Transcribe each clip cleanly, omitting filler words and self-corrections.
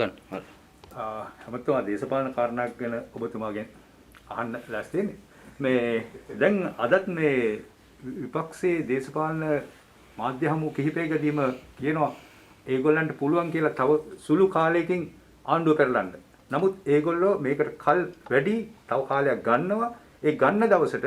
ගන්න. හැමතුමා දේශපාලන කාරණාවක් ගැන ඔබතුමාගෙන් අහන්න ලෑස්ති වෙන්නේ. මේ දැන් අදත් මේ විපක්ෂයේ දේශපාලන මාධ්‍ය හමු කිහිපයකදීම කියනවා ඒගොල්ලන්ට පුළුවන් කියලා තව සුළු කාලයකින් ආණ්ඩුව පෙරලන්න. නමුත් ඒගොල්ලෝ මේකට කල් වැඩි තව කාලයක් ගන්නවා. ඒ ගන්න දවසට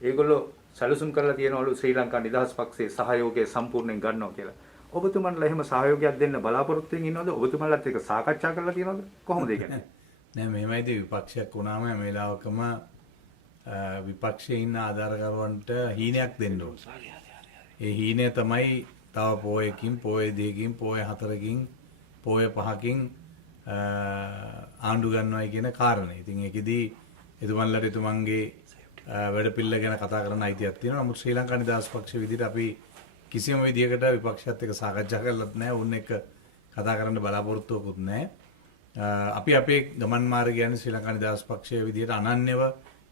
ඒගොල්ලෝ සැලසුම් කරලා තියනවලු ශ්‍රී ලංකා නිදහස් පක්ෂයේ සහයෝගය සම්පූර්ණයෙන් ගන්නවා කියලා. ඔබතුමන්ලා එහෙම සහයෝගයක් දෙන්න බලාපොරොත්තු වෙමින් ඉන්නවද? ඔබතුමන්ලාත් ඒක සාකච්ඡා කරලා තියෙනවද? කොහොමද ඒක? නෑ මෙහෙමයිද විපක්ෂයක් වුණාම මේ වෙලාවකම විපක්ෂයේ ඉන්න ආධාරකරුවන්ට හීනයක් දෙන්න ඕන. ඒ හීනය තමයි තව පොයකින්, පොය දෙකකින්, පොය හතරකින්, පොය පහකින් ආණ්ඩු ගන්නවයි කියන කාරණේ. ඉතින් ඒකෙදී එතුමන්ලාට එතුමන්ගේ වැඩපිළිවෙල ගැන කතා කරන්න අයිතියක් තියෙනවා. නමුත් ශ්‍රී ලංකා නිදහස් පක්ෂ විදිහට අපි කිසිම විදියකට විපක්ෂයත් එක්ක සාකච්ඡා කරලත් නැහැ. උන් එක්ක කතා කරන්න බලාපොරොත්තුවකුත් නැහැ. අපි අපේ ගමන් මාර්ගය කියන්නේ ශ්‍රී ලංකා නිදහස් පක්ෂයේ විදිහට අනන්‍යව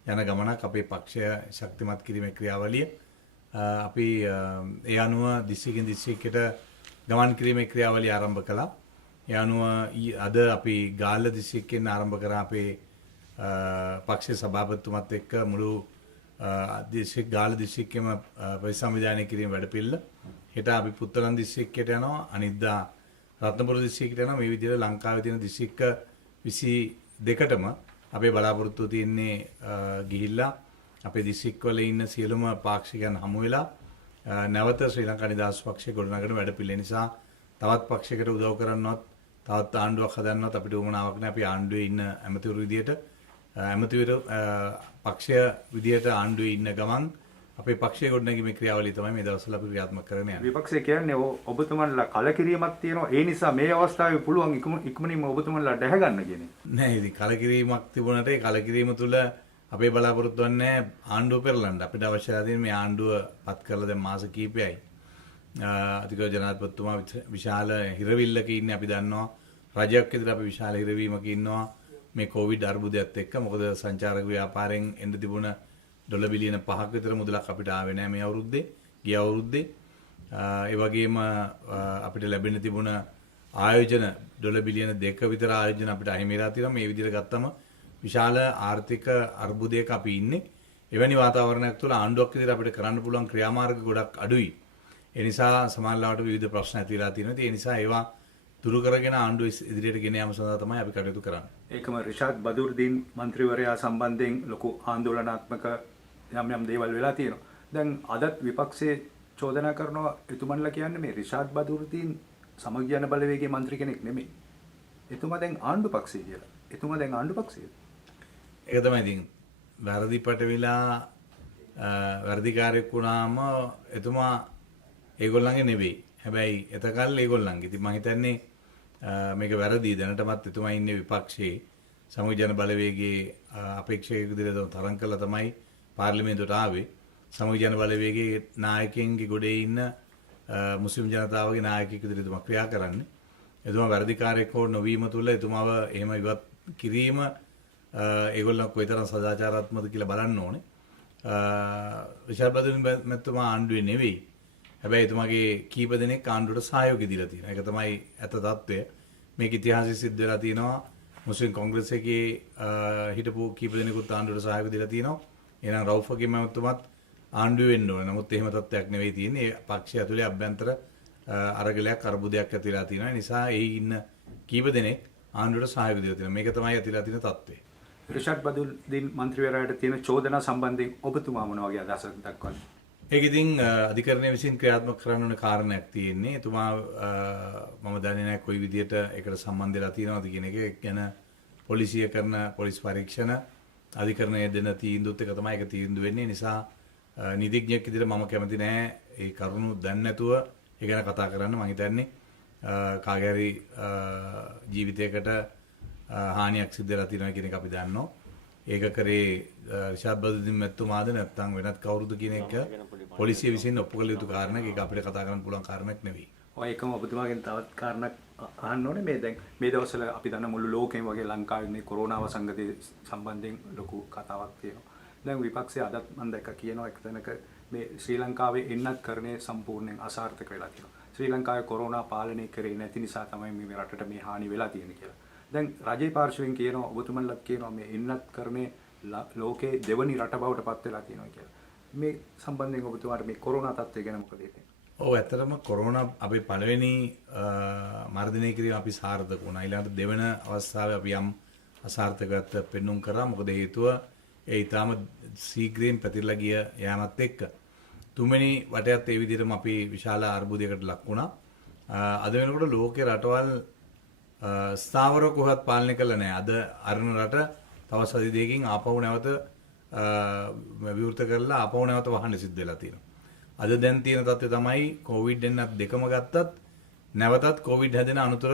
යන ගමනක්. අපේ පක්ෂය ශක්තිමත් කිරීමේ ක්‍රියාවලිය අපි ඒ අනුව දිස්ත්‍රික්කෙන් දිස්ත්‍රික්කයට ගමන් කිරීමේ ක්‍රියාවලිය ආරම්භ කළා. ඒ අනුව අද අපි ගාල්ල දිස්ත්‍රික්කෙන් ආරම්භ කරා අපේ පක්ෂ සභාපතිතුමත් එක්ක මුළු දිස්ත්‍රික් ගාල්ල දිස්ත්‍රික්කෙම පරිසංවිධානය කිරීම වැඩපිළිවෙල. හෙට අපි පුත්තලන් දිස්ත්‍රික්කයට යනවා. අනිද්දා රත්නපුර දිස්ත්‍රික්කයට යනවා. මේ විදිහට ලංකාවේ තියෙන දිස්ත්‍රික්ක 22ටම අපේ බලාපොරොත්තුව තියෙන්නේ ගිහිල්ලා අපේ දිස්ත්‍රික්කවල ඉන්න සියලුම පාක්ෂිකයන් හමු වෙලා නැවත ශ්‍රී ලංකා නිදහස් පක්ෂයේ ගොඩනගන වැඩපිළිවෙල නිසා තවත් පක්ෂයකට උදව් කරන්නවත් තවත් ආණ්ඩුවක් හදන්නවත් අපිට උවමනාවක් නැහැ. අපි ආණ්ඩුවේ ඉන්න ඇමතිවරු විදියට ඇමතිවරු පක්ෂය විදියට ආණ්ඩුවේ ඉන්න ගමන් අපේ පක්ෂයේ ගොඩනැගීමේ ක්‍රියාවලිය තමයි මේ දවස්වල අපි ක්‍රියාත්මක කරගෙන යන්නේ. විපක්ෂය කියන්නේ ඔබතුමන්ලා කලකිරීමක් තියෙනවා. ඒ නිසා මේ අවස්ථාවේ පුළුවන් ඉක්මනින්ම ඔබතුමන්ලා දැහැ ගන්න කියන්නේ. නෑ ඉතින් කලකිරීමක් තිබුණාට ඒ කලකිරීම තුළ අපේ බලාපොරොත්තු වෙන්නේ ආණ්ඩුව පෙරලන්න. අපිට අවශ්‍යලා තියෙන මේ ආණ්ඩුව පත් කරලා දැන් මාස කිහිපයයි. අතිගෞරව ජනාධිපතිතුමා විශාල හිරවිල්ලක ඉන්නේ. අපි දන්නවා රජයක් විදිහට අපි විශාල හිරවීමක ඉන්නවා මේ කොවිඩ් අර්බුදයත් එක්ක. මොකද සංචාරක ව්‍යාපාරයෙන් එන්න තිබුණ ඩොලර් බිලියන 5ක් විතර මුදලක් අපිට ආවේ නැහැ මේ අවුරුද්දේ. ගිය අවුරුද්දේ ඒ වගේම අපිට ලැබෙන්න තිබුණ ආයෝජන ඩොලර් බිලියන 2 විතර ආයෝජන අපිට අහිමි වෙලා තියෙනවා. මේ විදිහට ගත්තම විශාල ආර්ථික අර්බුදයක අපි ඉන්නේ. එවැනි වාතාවරණයක් තුළ ආණ්ඩුවක් විදිහට අපිට කරන්න පුළුවන් ක්‍රියාමාර්ග ගොඩක් අඩුයි. ඒ නිසා සමාජලාට විවිධ ප්‍රශ්න ඇති වෙලා තියෙනවා. ඒ නිසා ඒවා දුරු කරගෙන ආණ්ඩුව ඉදිරියට ගෙන යාම සඳහා තමයි අපි කටයුතු කරන්නේ. ඒකම රිෂාඩ් බදුර්දීන් මන්ත්‍රීවරයා සම්බන්ධයෙන් ලොකු ආందోලනාත්මක යම් දේවල් වෙලා තියෙනවා. දැන් අදත් විපක්ෂයේ චෝදනා කරනවා එතුමන්ලා කියන්නේ මේ රිෂාඩ් බදුර්දීන් සමගි ජන බලවේගයේ മന്ത്രി කෙනෙක් නෙමෙයි. එතුමා දැන් ආණ්ඩු පක්ෂයේ කියලා. එතුමා දැන් ආණ්ඩු පක්ෂයේ. ඒක තමයි ඉතින් වැරදිපට වෙලා වැරදිකාරයෙක් වුණාම එතුමා ඒගොල්ලන්ගේ නෙවෙයි. හැබැයි එතකල් ඒගොල්ලන්ගේ. ඉතින් මම හිතන්නේ මේක වැරදි. දැනටමත් එතුමා ඉන්නේ විපක්ෂයේ සමගි ජන බලවේගයේ අපේක්ෂකයෙකු විදිහට තරම් කළා තමයි පාර්ලිමේන්තුවට ආවේ. සමගි ජන බලවේගයේ නායකයන්ගේ ගොඩේ ඉන්න මුස්ලිම් ජනතාවගේ නායකයෙකු විදිහට එතුමා ක්‍රියා කරන්නේ. එතුමා වැරදිකාරයෙක් හෝ නොවීම තුළ එතුමාව එහෙම ඉවත් කිරීම ඒගොල්ලෝ කොයිතරම් සදාචාරාත්මකද කියලා බලන්න ඕනේ. රිෂාඩ් බදුරින් මැතිතුමා ආණ්ඩුවේ නෙවෙයි. හැබැයි එතුමාගේ කීප දෙනෙක් ආණ්ඩුවට සහයෝගය දීලා තියෙනවා. ඒක තමයි ඇත්ත తත්වය. මේක ඉතිහාසයේ සිද්ධ වෙලා තියෙනවා. මුස්ලිම් කොංග්‍රස් එකේ හිටපු කීප දෙනෙකුත් ආණ්ඩුවට සහයෝගය දීලා තියෙනවා. එහෙනම් රවුෆගේ මැතිතුමත් ආණ්ඩුවේ වෙන්න ඕනේ. නමුත් එහෙම තත්ත්වයක් නෙවෙයි තියෙන්නේ. ඒ පක්ෂය ඇතුලේ අභ්‍යන්තර අරගලයක් අර්බුදයක් ඇති වෙලා තියෙනවා. ඒ නිසා ඒ ඉන්න කීප දෙනෙක් ආණ්ඩුවට සහයෝගය දීලා තියෙනවා. මේක තමයි ඇතිලා තියෙන තත්ත්වය. රිෂාඩ් බදුර්දීන් මන්ත්‍රීවරයාට තියෙන චෝදනා සම්බන්ධයෙන් ඔබතුමා මොන වගේ අදහසක් දක්වන්නේ? ඒක ඉතින් අධිකරණය විසින් ක්‍රියාත්මක කරන්න ඕන කාරණයක් තියෙන්නේ. එතුමා මම දන්නේ නැහැ කොයි විදියට ඒකට සම්බන්ධ වෙලා තියෙනවද කියන එක. ඒක ගැන පොලිසිය කරන පොලිස් පරීක්ෂණ අධිකරණයේ දෙන තීන්දුවත් එක තමයි ඒක තීන්දුව වෙන්නේ. නිසා නීතිඥයෙක් විදියට මම කැමති නැහැ ඒ කරුණු දන්නේ නැතුව ඒ ගැන කතා කරන්න. මම හිතන්නේ කාගේ හරි ජීවිතයකට හානියක් සිද්ධ වෙලා තියෙනවා කියන එක අපි දන්නවා. ඒක කරේ රිෂාඩ් බදුරින් මැතිතුමාද නැත්නම් වෙනත් කවුරුද කියන එක පොලිසිය විසින් ඔප්පු කළ යුතු කාරණයක්. ඒක අපිට කතා කරන්න පුළුවන් කාරණයක් නෙවෙයි. ඔය එකම ඔබතුමාගෙන් තවත් කාරණයක් අහන්න ඕනේ. මේ දැන් මේ දවස්වල අපි දන්න මුළු ලෝකෙම වගේ ලංකාවේ මේ කොරෝනා වසංගතය සම්බන්ධයෙන් ලොකු කතාවක් තියෙනවා. දැන් විපක්ෂය අදත් මම දැක්ක කියනවා එක තැනක මේ ශ්‍රී ලංකාවේ එන්නත් කරන්නේ සම්පූර්ණයෙන් අසාර්ථක වෙලා තියෙනවා. ශ්‍රී ලංකාවේ කොරෝනා පාලනය කරේ නැති නිසා තමයි මේ රටට මේ හානි වෙලා තියෙන්නේ කියලා. දැන් රජයේ පාර්ශවයෙන් කියනවා ඔබතුමන්ලත් කියනවා මේ එන්නත් කරන්නේ ලෝකේ දෙවනි රට බවට පත් වෙලා තියෙනවා කියලා. මේ සම්බන්ධයෙන් ඔබතුමාට මේ කොරෝනා තත්ත්වය ගැන මොකද හිතෙන්නේ? ඔව් ඇත්තටම කොරෝනා අපේ පළවෙනි මර්ධනය කිරීම අපි සාර්ථක වුණා. ඊළඟට දෙවන අවස්ථාවේ අපි යම් අසාර්ථකත්වයක් පෙන්눔 කරා. මොකද හේතුව ඒ ඊටාම ශීඝ්‍රයෙන් පැතිරලා ගිය යාමත් එක්ක. තුන්වෙනි වටයත් ඒ විදිහටම අපි විශාල අර්බුදයකට ලක් වුණා. අද වෙනකොට ලෝකේ රටවල් ස්ථාවරව කොහොමත් පාලනය කළා නැහැ. අද අරණ රට තව සති දෙකකින් ආපහු නැවත විවෘත කරලා ආපහු නැවත වහන්න සිද්ධ වෙලා තියෙනවා. අද දැන් තියෙන තත්ත්වය තමයි කොවිඩ් එන්නත් දෙකම ගත්තත් නැවතත් කොවිඩ් හැදෙන අනුතර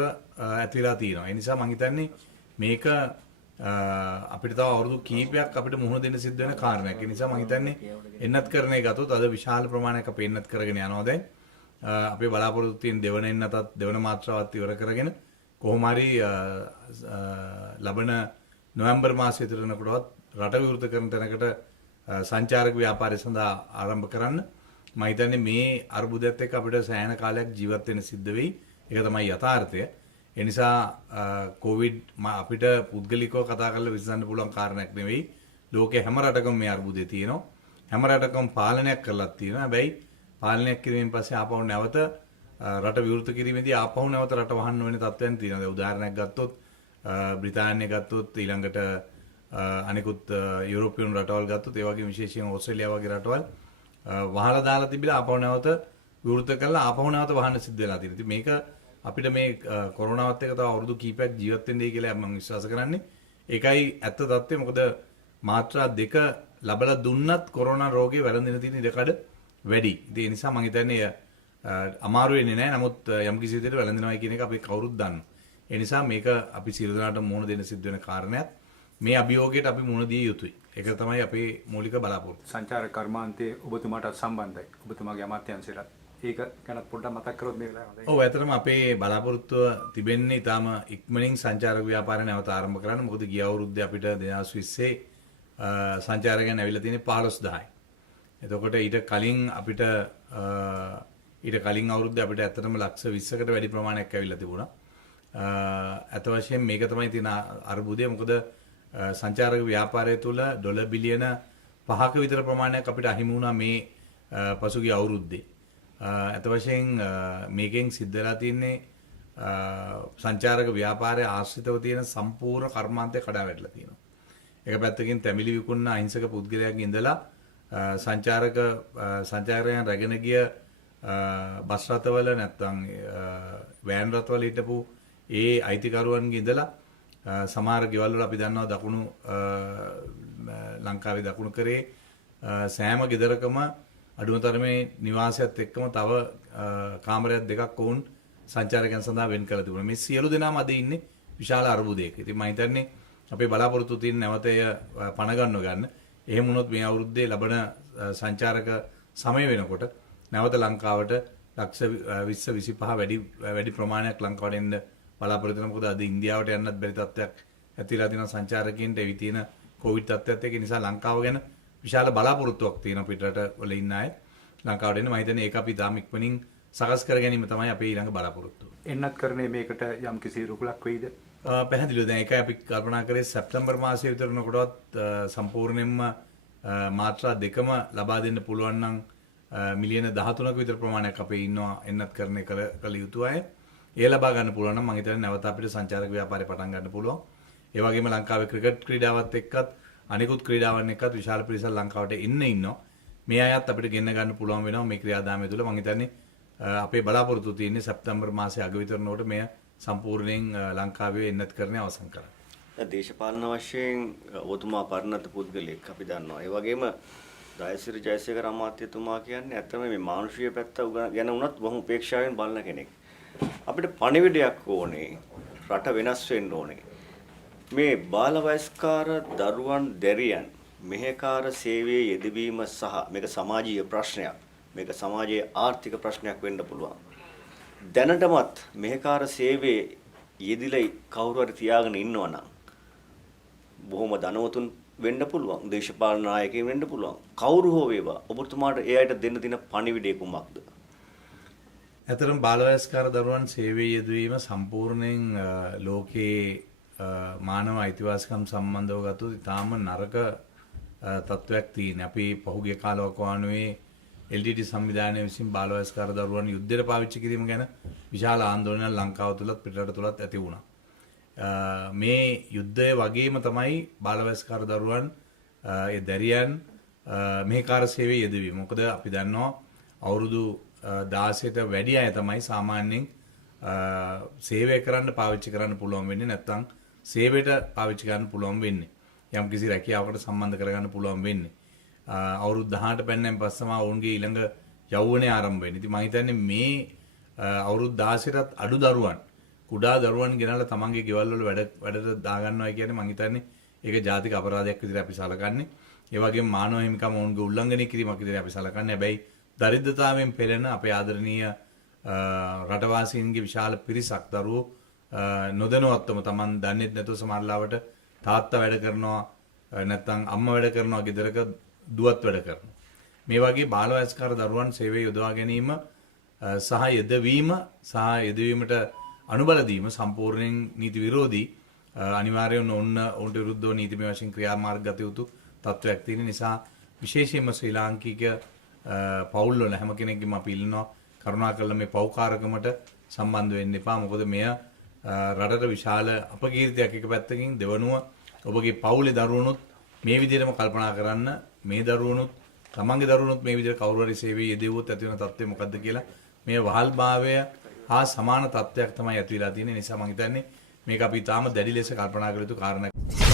ඇති වෙලා තියෙනවා. ඒ නිසා මම හිතන්නේ මේක අපිට තව අවුරුදු කීපයක් අපිට මුහුණ දෙන්න සිද්ධ වෙන කාරණයක්. ඒ නිසා මම හිතන්නේ එන්නත් කරන්නේ ගත්තොත් අද විශාල ප්‍රමාණයක් අපි එන්නත් කරගෙන යනවා දැන්. අපේ බලාපොරොත්තු තියෙන දෙවන එන්නතත් දෙවන මාත්‍රාවත් ඉවර කරගෙන කොහොම හරි ලබන නොවැම්බර් මාසය විතරනකොටවත් රට විවෘත කරන තැනකට සංචාරක ව්‍යාපාරය සඳහා ආරම්භ කරන්න. මම හිතන්නේ මේ අර්බුදයත් එක්ක අපිට සෑහෙන කාලයක් ජීවත් වෙන්න සිද්ධ වෙයි. ඒක තමයි යථාර්ථය. ඒ නිසා කොවිඩ් අපිට පුද්ගලිකව කතා කරලා විසඳන්න පුළුවන් කාරණයක් නෙවෙයි. ලෝකේ හැම රටකම මේ අර්බුදය තියෙනවා. හැම රටකම පාලනයක් කරලා තියෙනවා. හැබැයි පාලනයක් කිරීමෙන් පස්සේ ආපහු නැවත රට විවෘත කිරීමේදී ආපහු නැවත රට වහන්න වෙන තත්ත්වයන් තියෙනවා. දැන් උදාහරණයක් ගත්තොත් බ්‍රිතාන්‍යය ගත්තොත් ඊළඟට අනිකුත් යුරෝපියන් රටවල් ගත්තොත් ඒ වගේ විශේෂයෙන් ඕස්ට්‍රේලියාව වගේ රටවල් වහලා දාලා තිබිලා ආපහු නැවත විවෘත කරලා ආපහු නැවත වහන්න සිද්ධ වෙලා තියෙනවා. ඉතින් මේක අපිට මේ කොරෝනාවත් එක්ක තව අවුරුදු කීපයක් ජීවත් වෙන්නයි කියලා මම විශ්වාස කරන්නේ. ඒකයි ඇත්ත තත්ත්වය. මොකද මාත්‍රා 2 ලබලා දුන්නත් කොරෝනා රෝගේ වැළඳෙන තියෙන ඉඩකඩ වැඩි. ඉතින් ඒ නිසා මම හිතන්නේ අමාරු වෙන්නේ නැහැ. නමුත් යම් කිසි විදිහට වැළඳෙනවා කියන එක අපි කවුරුත් දන්නවා. ඒ නිසා මේක අපි සියලු දෙනාට මුහුණ දෙන්න සිද්ධ වෙන කාරණයක්. මේ අභියෝගයට අපි මුහුණ දිය යුතුයි. ඒක තමයි අපේ මූලික බලාපොරොත්තු. සංචාරක කර්මාන්තයේ ඔබතුමාට සම්බන්ධයි. ඔබතුමාගේ අමාත්‍යාංශයට ඒක ගැන පොඩ්ඩක් මතක් කරොත් මේ වෙලාවේ. ඔව් ඇත්තටම අපේ බලාපොරොත්තුව තිබෙන්නේ ඊටාම ඉක්මනින් සංචාරක ව්‍යාපාරය නැවත ආරම්භ කරන්න. මොකද ගිය අවුරුද්දේ අපිට 2020 සංචාරකයන් ඇවිල්ලා තියෙන්නේ 15000යි. එතකොට ඊට කලින් අවුරුද්දේ අපිට ඇත්තටම ලක්ෂ 20කට වැඩි ප්‍රමාණයක් ඇවිල්ලා තිබුණා. අත වශයෙන් මේක තමයි තියෙන අර්බුදය. මොකද සංචාරක ව්‍යාපාරය තුළ ඩොලර් බිලියන 5ක විතර ප්‍රමාණයක් අපිට අහිමි වුණා මේ පසුගිය අවුරුද්දේ. අත වශයෙන් මේකෙන් සිද්ධ වෙලා තියෙන්නේ සංචාරක ව්‍යාපාරය ආශ්‍රිතව තියෙන සම්පූර්ණ කර්මාන්තය කඩා වැටලා තියෙනවා. එක පැත්තකින් තැමිලි විකුණන අහිංසක පුද්ගලයන්ගෙන් ඉඳලා සංචාරකයන් රැගෙන ගිය බස් රථවල නැත්නම් වෑන් රථවල හිටපු ඒ අයිතිකරුවන්ගේ ඉඳලා සමහර ගෙවල් වල අපි දන්නවා දකුණු ලංකාවේ දකුණු කරේ සෑම ගෙදරකම අඩුම තරමේ නිවාසයත් එක්කම තව කාමරයක් දෙකක් වුන් සංචාරකයන් සඳහා වෙන් කරලා තිබුණා. මේ සියලු දෙනාම අද ඉන්නේ විශාල අර්බුදයක. ඉතින් මම හිතන්නේ අපේ බලාපොරොත්තු තියෙන නැවතය පණ ගන්න. එහෙම වුණොත් මේ අවුරුද්දේ ලබන සංචාරක සමය වෙනකොට නැවත ලංකාවට ලක්ෂ 20-25 වැඩි ප්‍රමාණයක් ලංකාවට එන්න බලාපොරොත්තු වෙනවා. මොකද අද ඉන්දියාවට යන්නත් බැරි තත්ත්වයක් ඇතිලා තියෙනවා සංචාරකයන්ට. එවි තියෙන කොවිඩ් තත්ත්වයත් එක්ක. ඒ නිසා ලංකාව ගැන විශාල බලාපොරොත්තුවක් තියෙනවා පිටරට වල ඉන්න අය ලංකාවට එන්න. මම හිතන්නේ ඒක අපි තාම ඉක්මනින් සකස් කර ගැනීම තමයි අපේ ඊළඟ බලාපොරොත්තුව. එන්නත් කරන්නේ මේකට යම් කිසි රුකුලක් වෙයිද? පැහැදිලිව දැන් ඒකයි අපි කල්පනා කරේ සැප්තැම්බර් මාසයේ විතර වෙනකොටවත් සම්පූර්ණයෙන්ම මාත්‍රා 2ම ලබා දෙන්න පුළුවන් නම් මිලියන 13ක විතර ප්‍රමාණයක් අපේ ඉන්නවා එන්නත් කරන්නේ කළ යුතු අය. ඒ ලබා ගන්න පුළුවන් නම් මම හිතන්නේ නැවත අපිට සංචාරක ව්‍යාපාරය පටන් ගන්න පුළුවන්. ඒ වගේම ලංකාවේ ක්‍රිකට් ක්‍රීඩාවත් එක්කත් අනිකුත් ක්‍රීඩාවන් එක්කත් විශාල පිරිසක් ලංකාවට ඉන්නවා. මේ අයත් අපිට ගෙන්න ගන්න පුළුවන් වෙනවා මේ ක්‍රියාදාමය තුළ. මම හිතන්නේ අපේ බලාපොරොත්තු තියෙන්නේ සැප්තැම්බර් මාසයේ අග විතරනකොට මෙය සම්පූර්ණයෙන් ලංකාවේ එන්නත් කරන්නේ අවසන් කරන්න. දේශපාලන වශයෙන් ඔබතුමා පරිණත පුද්ගලෙක් අපි දන්නවා. ඒ වගේම දයසිරි ජයසේකර අමාත්‍යතුමා කියන්නේ ඇත්තම මේ මානුෂීය පැත්ත ගැන වුණත් බොහොම උපේක්ෂාවෙන් බලන කෙනෙක්. අපිට පණිවිඩයක් ඕනේ. රට වෙනස් වෙන්න ඕනේ. මේ බාල වයස්කාර දරුවන් දැරියන් මෙහෙකාර සේවයේ යෙදවීම සහ මේක සමාජීය ප්‍රශ්නයක්. මේක සමාජයේ ආර්ථික ප්‍රශ්නයක් වෙන්න පුළුවන්. දැනටමත් මෙහෙකාර සේවයේ යෙදිලා කවුරු හරි තියාගෙන ඉන්නවා නම් බොහොම ධනවතුන් වෙන්න පුළුවන්, දේශපාලන නායකයෙක් වෙන්න පුළුවන්. කවුරු හෝ වේවා ඔබතුමාට ඒ අයට දෙන්න දින පණිවිඩය කුමක්ද? ඇතරම් බාලවයස්කාර දරුවන් සේවයේ යෙදවීම සම්පූර්ණයෙන් ලෝකයේ මානව අයිතිවාසිකම් සම්බන්ධව ගත්තොත් ඉතාම නරක තත්ත්වයක් තියෙන. අපි පහුගිය කාලවකවානුවේ LTT සංවිධානය විසින් බාලවයස්කාර දරුවන් යුද්ධයට පාවිච්චි කිරීම ගැන විශාල ආందోලනයක් ලංකාව තුලත් පිටරට තුලත් ඇති වුණා. මේ යුද්ධය වගේම තමයි බාලවයස්කාර දරුවන් ඒ දැරියන් මේ කාර්ය සේවයේ යෙදවීම. මොකද අපි දන්නවා අවුරුදු 16ට වැඩි අය තමයි සාමාන්‍යයෙන් සේවය කරන්න පාවිච්චි කරන්න පුළුවන් වෙන්නේ, නැත්නම් සේවයට පාවිච්චි කරන්න පුළුවන් වෙන්නේ. යම් කිසි රැකියාවකට සම්බන්ධ කරගන්න පුළුවන් වෙන්නේ. අවුරුදු 18 පෙන්නන් පස්සම ඔවුන්ගේ ඊළඟ යෞවනය ආරම්භ වෙන්නේ. ඉතින් මම හිතන්නේ මේ අවුරුදු 16ටත් අඩු දරුවන්, කුඩා දරුවන් ගෙනල්ලා තමන්ගේ ගෙවල් වල වැඩට දාගන්නවා කියන්නේ මම හිතන්නේ ඒක ජාතික අපරාධයක් විදිහට අපි සලකන්නේ. ඒ වගේම මානව හිමිකම් ඔවුන්ගේ උල්ලංඝනය කිරීමක් විදිහට අපි සලකන්නේ. හැබැයි දරිද්‍රතාවයෙන් පෙළෙන අපේ ආදරණීය රටවාසීන්ගේ විශාල පිරිසක් දරුවෝ නොදැනුවත්වම Taman දන්නේ නැතුව සමහරවිට තාත්තා වැඩ කරනවා, නැත්නම් අම්මා වැඩ කරනවා, ගෙදරක දුවත් වැඩ කරනවා. මේ වගේ බාලවයස්කාර දරුවන් සේවයේ යොදවා ගැනීම සහ යෙදවීමට අනුබල දීම සම්පූර්ණයෙන් නීති විරෝධී. අනිවාර්යයෙන්ම ඔවුන්ට විරුද්ධව නීතිමය වශයෙන් ක්‍රියාමාර්ග ගත යුතු තත්ත්වයක් තියෙන නිසා විශේෂයෙන්ම ශ්‍රී ලාංකික පවුල් වල හැම කෙනෙක්ගේම අපි ඉල්ලනවා කරුණාකරලා මේ පෞකාරකමට සම්බන්ධ වෙන්න එපා. මොකද මෙය රටට විශාල අපකීර්තියක් එක පැත්තකින්, දෙවනුව ඔබගේ පවුලේ දරුවනුත් මේ විදිහටම කල්පනා කරන්න. මේ දරුවනුත් තමන්ගේ දරුවනුත් මේ විදිහට කවුරු හරි සේවයේ යෙදුවොත් ඇති වෙන තත්ත්වය මොකද්ද කියලා මේ වහල්භාවය හා සමාන තත්ත්වයක් තමයි ඇති වෙලා තියෙන්නේ. නිසා මම හිතන්නේ මේක අපි තාම දැඩි ලෙස කල්පනා කළ යුතු කාරණයක්.